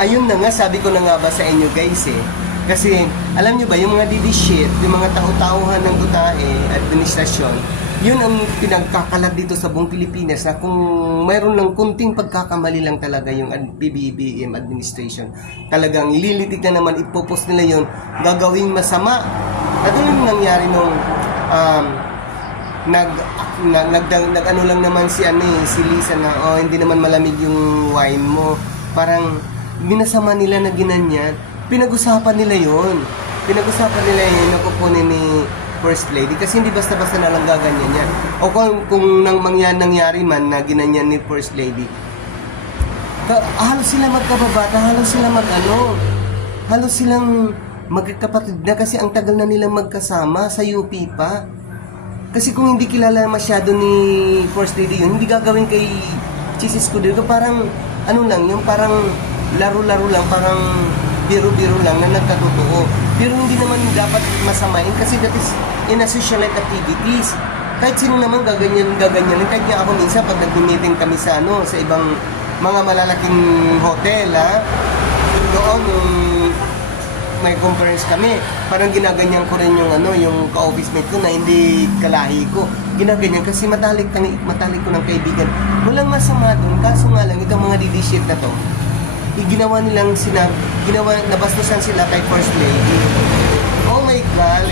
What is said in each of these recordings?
Ayun na nga, sabi ko na nga ba sa inyo guys Kasi, alam nyo ba, yung mga didishit, yung mga tao-tauhan ng Dutae, administrasyon, yun ang pinagkakalat dito sa buong Pilipinas na kung mayroon lang kunting pagkakamali lang talaga yung PBBM administration, talagang lilitik na naman, ipopost nila yun, gagawing masama. At yung nangyari nung ano lang naman si Lisa na hindi naman malamig yung wine mo. Parang minasama nila na ginanyan. Pinag-usapan nila yun. Nakukunin ni First Lady kasi hindi basta-basta na lang gaganyan yan. O kung nangyari man na ginanyan ni First Lady, halos sila magkababata, halos silang magkakapatid na kasi ang tagal na nilang magkasama sa UP pa. Kasi kung hindi kilala masyado ni First Lady yun, hindi gagawin kay Chis Escudero. Parang yung parang laro-laro lang, parang biro-biro lang na nagkatotoo. Pero hindi naman dapat masamain kasi that is in a socialite activities. Kahit sino naman gaganyan. Kahit nga ako minsan pag nag-meeting kami sa sa ibang mga malalaking hotel, doon yung may conference kami, parang ginaganyan ko rin yung ka-office mate ko na hindi kalahi ko. Ginaganyan kasi matalik ko ng kaibigan. Walang masama doon, kaso nga lang itong mga didishit na to, nabastusan sila kay First Lady. Oh my God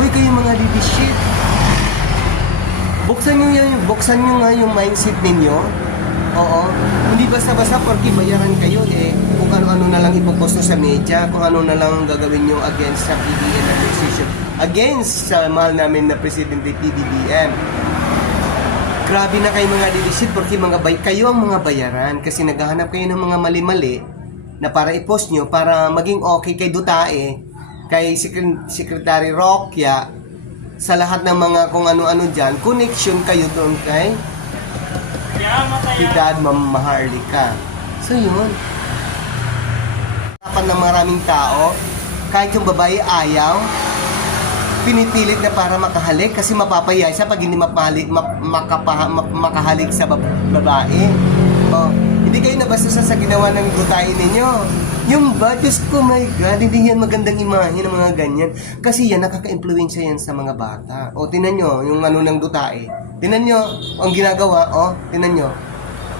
Uy, kayo mga didishit, buksan nyo nga yung mindset ninyo. Oo, hindi basta-basta porque bayaran kayo kung ano-ano na lang ipoposto sa media, kung ano na lang gagawin nyo against sa PBBM administration, against sa mahal namin na Presidente PBBM. Grabe na kayo mga didishit porque kayo ang mga bayaran kasi naghahanap kayo ng mga mali-mali na para i-post nyo para maging okay kay Dutae, kay Secretary Roquia, sa lahat ng mga kung ano-ano dyan, connection kayo doon kay Piedad Maharlika. So yun, harapan ng maraming tao, kahit yung babae ayaw, pinipilit na para makahalik kasi mapapahiya siya pag hindi makahalik sa babae. Hindi kayo nabasta sa ginawa ng Dutae ninyo. Yung ba, Diyos ko, my God, hindi yan magandang imahe ng mga ganyan. Kasi yan, nakaka-influensya yan sa mga bata. Tinan nyo, yung ng Dutae. Tinan nyo, ang ginagawa, tinan nyo.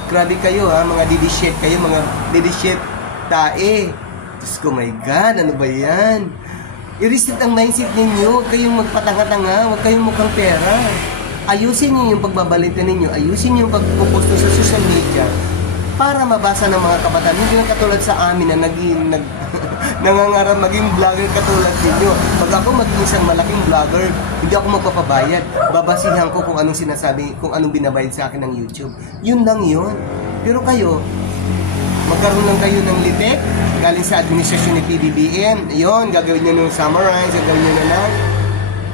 Grabe kayo mga didishit kayo, mga didishit tae. Diyos ko, my God, ano ba yan? I-reset ang mindset ninyo, huwag kayong magpatanga-tanga, huwag kayong mukhang pera. Ayusin nyo yung pagbabalita ninyo, ayusin nyo yung pagpuposto sa social media para mabasa ng mga kabataan. Hindi lang katulad sa amin na nangangarap maging vlogger katulad ninyo. Pag ako maging isang malaking vlogger, hindi ako magpapabayad. Babasihan ko kung anong sinasabi, kung anong binabayad sa akin ng YouTube. Yun lang yun. Pero kayo, magkaroon lang kayo ng litek galing sa administrasyon ni PBBM. Yun, gagawin nyo nung summarize, gagawin nyo na lang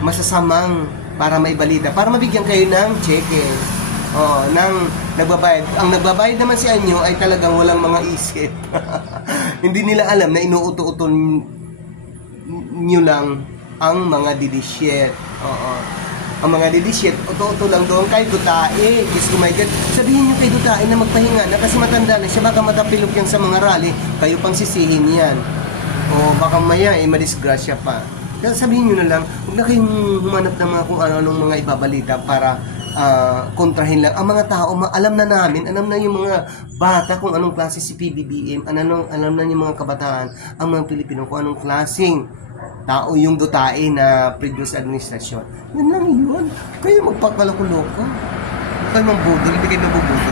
masasamang para may balita, para mabigyan kayo ng cheque. Nang nagbabayad. Ang nagbabayad naman si Anyo ay talagang walang mga isip. Hindi nila alam na inuuto-uto nyo lang ang mga didishit. Ang mga didishit, uto-uto lang doon kay Dutae. Diyos ko, my God. Sabihin nyo kay Dutae na magpahinga na kasi matanda na siya. Baka matapilok yan sa mga rally. Kayo pang sisihin yan. Baka maya madisgrasya pa. Kaya sabihin nyo na lang, huwag na kayong humanap ng mga kung ano-anong mga ibabalita para kontrahin lang. Ang mga tao, alam na yung mga bata kung anong klase si PBBM, alam na yung mga kabataan, ang mga Pilipino kung anong klaseng tao yung Dutae na previous administrasyon. Yun lang yun. Kayo magpapaloko-loko. Kayo mambudol, hindi kayo nabubudol.